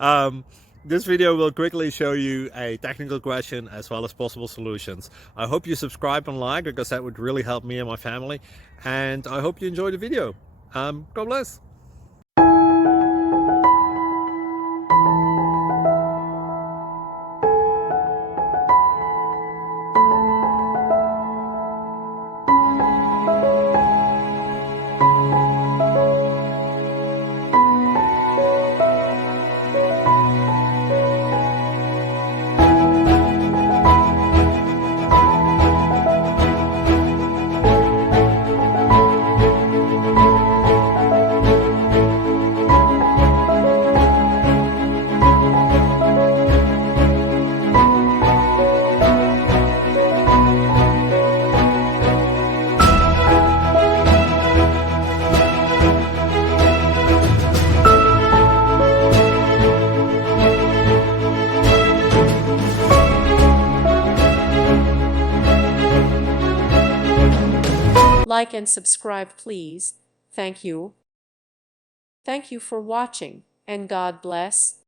um, this video will quickly show you a technical question as well as possible solutions. I hope you subscribe and like because that would really help me and my family. And I hope you enjoy the video. God bless. Like and subscribe, please. Thank you. Thank you for watching, and God bless.